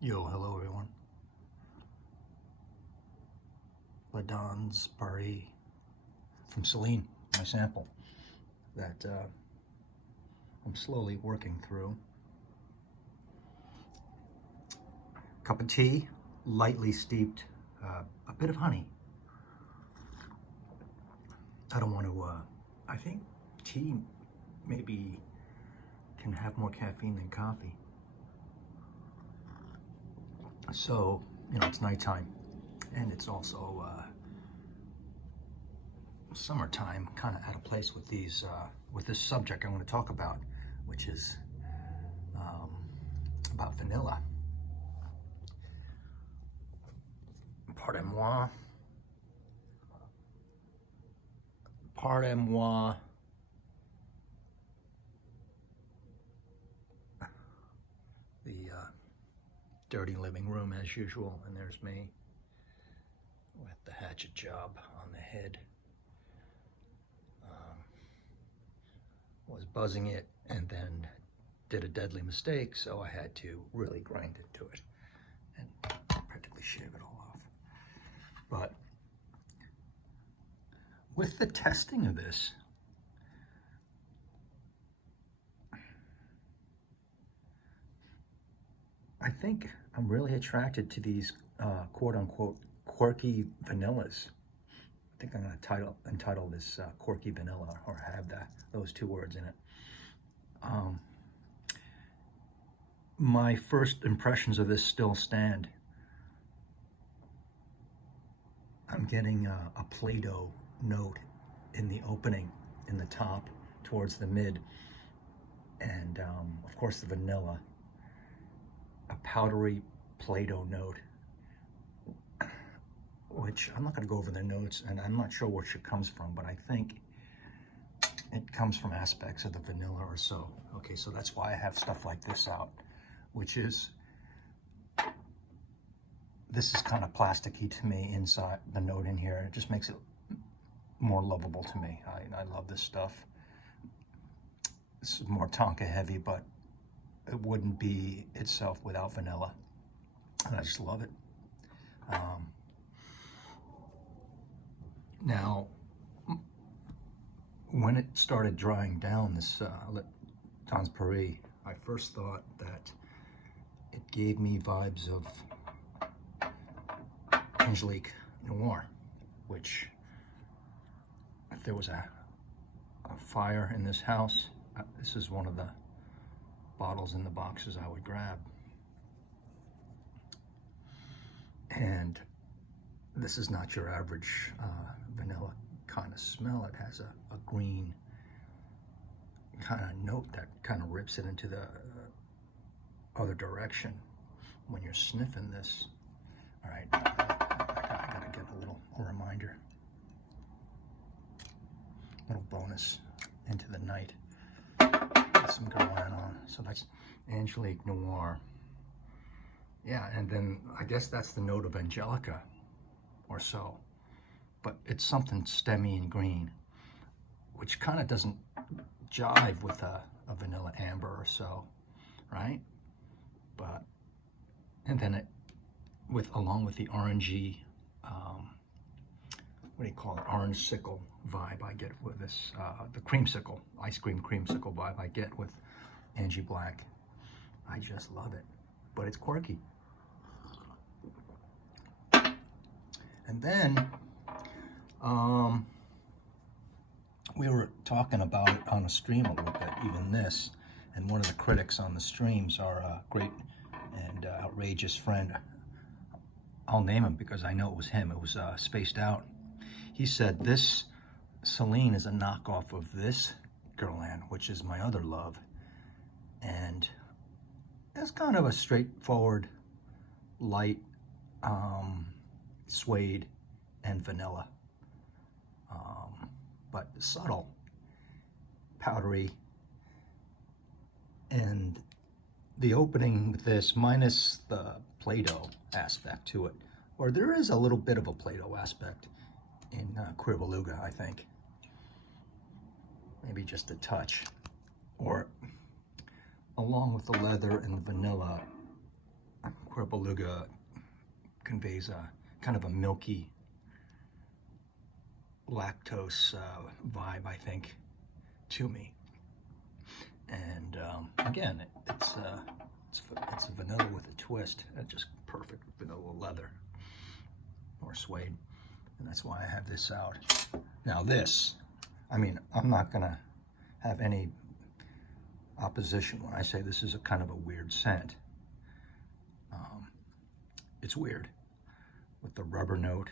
Yo, hello everyone. La Danse Paris from Celine, my sample that I'm slowly working through. Cup of tea, lightly steeped, a bit of honey. I don't want to, I think tea maybe can have more caffeine than coffee. So, you know, it's nighttime and it's also summertime, kind of out of place with these, with this subject I want to talk about, which is about vanilla. Pardon-moi. Pardon-moi. The dirty living room as usual, and there's me with the hatchet job on the head. Was buzzing it and then did a deadly mistake, so I had to really grind into it and practically shave it all off. But with the testing of this, I think I'm really attracted to these quote-unquote quirky vanillas. I think I'm going to entitle this Quirky Vanilla, or have those two words in it. My first impressions of this still stand. I'm getting a Play-Doh note in the opening, in the top, towards the mid, and of course the vanilla, a powdery Play-Doh note, which I'm not going to go over the notes, and I'm not sure which it comes from, but I think it comes from aspects of the vanilla or so. Okay, so that's why I have stuff like this out, which is, this is kind of plasticky to me inside, the note in here. It just makes it more lovable to me. I love this stuff. This is more Tonka heavy, but it wouldn't be itself without vanilla, and I just love it. Now, when it started drying down, this La Danse Paris, I first thought that it gave me vibes of Angélique Noire, which, if there was a fire in this house, this is one of the bottles in the boxes I would grab. And this is not your average vanilla kind of smell. It has a green kind of note that kind of rips it into the other direction when you're sniffing this. All right, I gotta get a reminder, little bonus into the night. Get some Guerlain on. So that's Angélique Noire. Yeah, and then I guess that's the note of Angelica or so, but it's something stemmy and green, which kind of doesn't jive with a vanilla amber or so, right? But, and then it, along with the orangey, what do you call it, orange sickle vibe I get with this, the creamsicle, ice cream creamsicle vibe I get with Angie Black. I just love it, but it's quirky. And then we were talking about it on a stream a little bit, even this, and one of the critics on the streams, our great and outrageous friend, I'll name him because I know it was him, it was Spaced Out. He said this Celine is a knockoff of this Guerlain, which is my other love, and it's kind of a straightforward, light, suede and vanilla, but subtle, powdery, and the opening with this, minus the Play-Doh aspect to it, or there is a little bit of a Play-Doh aspect in Cuir Béluga, I think, maybe just a touch, or along with the leather and the vanilla, Cuir Beluga conveys a kind of a milky lactose vibe, I think, to me. And again, it's vanilla with a twist. It's just perfect vanilla leather or suede, and that's why I have this out. Now this, I mean, I'm not gonna have any opposition when I say this is a kind of a weird scent. It's weird with the rubber note,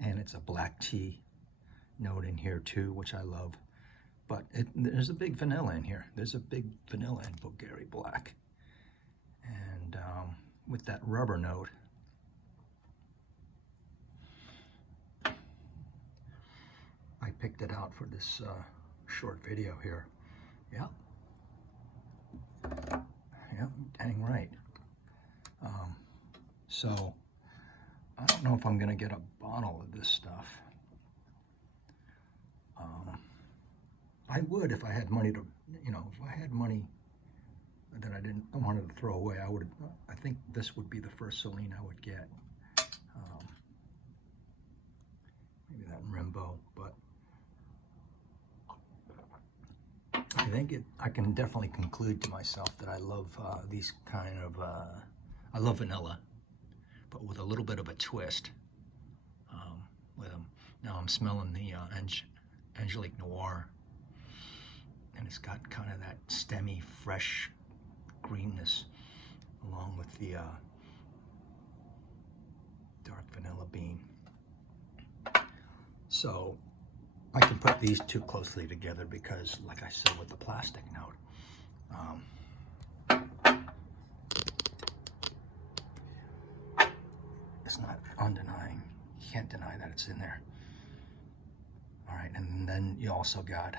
and it's a black tea note in here too, which I love. But there's a big vanilla in here. There's a big vanilla in BVLGARI Black. And with that rubber note, I picked it out for this short video here. Yeah. Yeah, dang right. So, I don't know if I'm gonna get a bottle of this stuff. I would if I had money to, you know, if I had money that I wanted to throw away, I think this would be the first Celine I would get. Maybe that Rimbaud, but I think I can definitely conclude to myself that I love these kind of, I love vanilla, but with a little bit of a twist with them. Now I'm smelling the Angélique Noire, and it's got kind of that stemmy, fresh greenness along with the dark vanilla bean. So I can put these two closely together because, like I said, with the plastic note, it's not undenying. You can't deny that it's in there. All right, and then you also got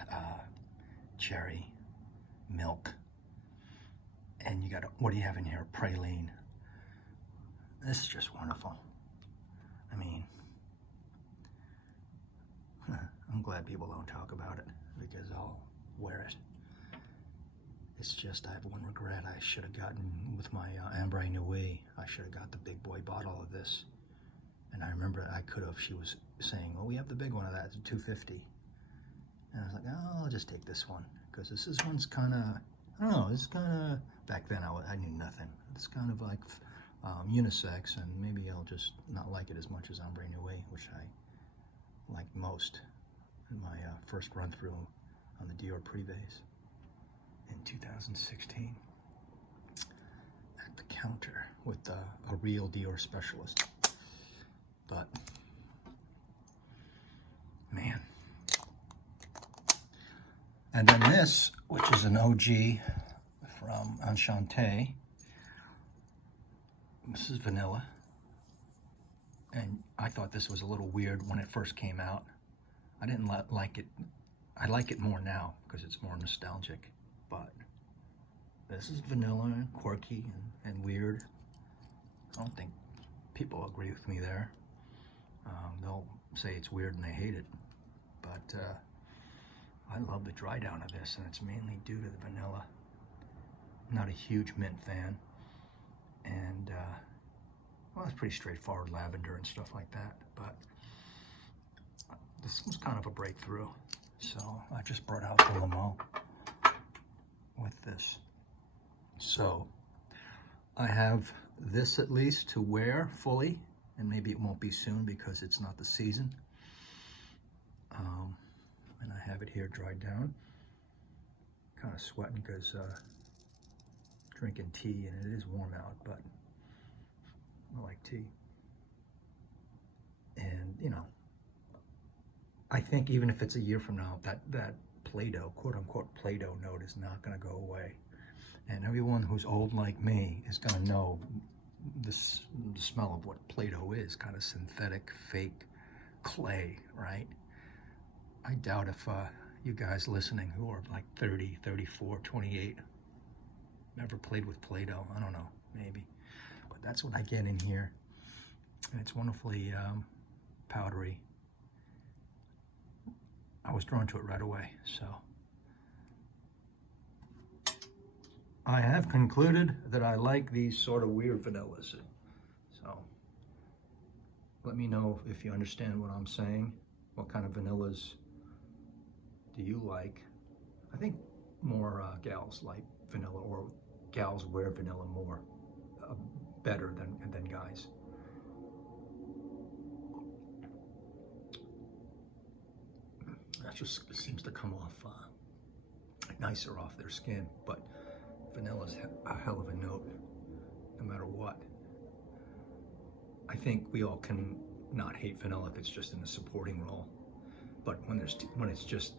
cherry, milk, and you got, what do you have in here? Praline. This is just wonderful. I mean, I'm glad people don't talk about it because I'll wear it. It's just, I have one regret. I should have gotten, with my Ambre Nuit, I should have got the big boy bottle of this. And I remember I could have, she was saying, well, we have the big one of that, it's $2.50. And I was like, oh, I'll just take this one. Because this one's kind of, I don't know, it's kind of, back then I knew nothing. It's kind of like unisex, and maybe I'll just not like it as much as Ambre Nuit, which I liked most in my first run through on the Dior Privés in 2016 at the counter with a real Dior specialist. But man, and then this, which is an OG from Enchanté. This is vanilla, and I thought this was a little weird when it first came out. I didn't like it. I like it more now because it's more nostalgic, but this is vanilla and quirky and weird. I don't think people agree with me there. They'll say it's weird and they hate it, but I love the dry down of this, and it's mainly due to the vanilla. I'm not a huge mint fan, and well, it's pretty straightforward lavender and stuff like that, but this was kind of a breakthrough. So I just brought out the Lamo with this. So I have this at least to wear fully, and maybe it won't be soon because it's not the season. And I have it here dried down. Kind of sweating because drinking tea, and it is warm out, but I like tea. And you know, I think even if it's a year from now, that Play-Doh, quote unquote Play-Doh note is not going to go away. And everyone who's old like me is going to know the smell of what Play-Doh is, kind of synthetic, fake clay, right? I doubt if you guys listening who are like 30, 34, 28 ever played with Play-Doh. I don't know, maybe. But that's what I get in here. And it's wonderfully powdery. I was drawn to it right away, so I have concluded that I like these sort of weird vanillas. So let me know if you understand what I'm saying. What kind of vanillas do you like? I think more gals like vanilla, or gals wear vanilla more, better than guys. That just seems to come off nicer off their skin, but vanilla's a hell of a note, no matter what. I think we all can not hate vanilla if it's just in a supporting role, but when it's just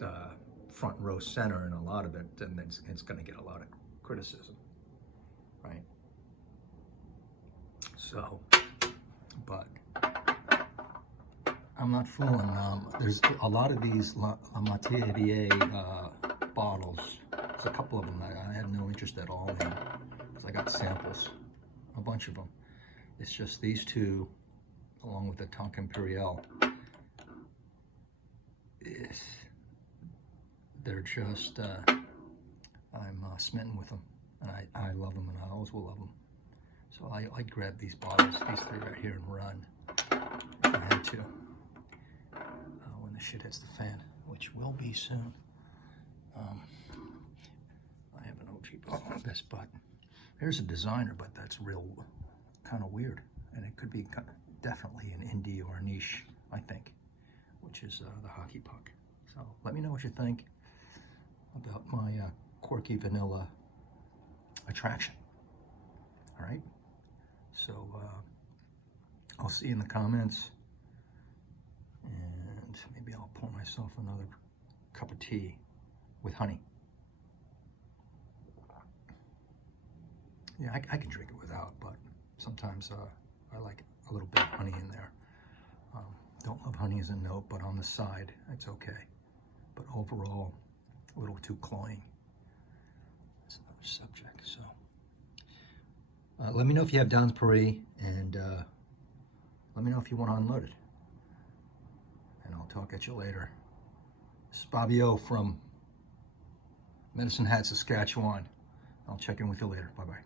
front row center in a lot of it, then it's going to get a lot of criticism, right? So, but I'm not fooling. There's a lot of these Matier bottles. There's a couple of them that I had no interest at all in, because I got samples, a bunch of them. It's just these two, along with the Tonka Imperial. They're just, I'm smitten with them, and I love them, and I always will love them. So I'd grab these bottles, these three right here, and run if I had to, when the shit hits the fan, which will be soon. I have an OG bottle of this, but here's a designer, but that's real kind of weird, and it could be definitely an indie or a niche, I think, which is the Hockey Puck. So let me know what you think about my quirky vanilla attraction. All right, so I'll see you in the comments, and maybe I'll pour myself another cup of tea with honey. Yeah, I can drink it without, but sometimes I like a little bit of honey in there. Don't love honey as a note, but on the side, it's okay. But overall, a little too cloying. That's another subject, so. Let me know if you have Dans Paris, and let me know if you want to unload it. And I'll talk at you later. This is Bobbio from Medicine Hat, Saskatchewan. I'll check in with you later. Bye-bye.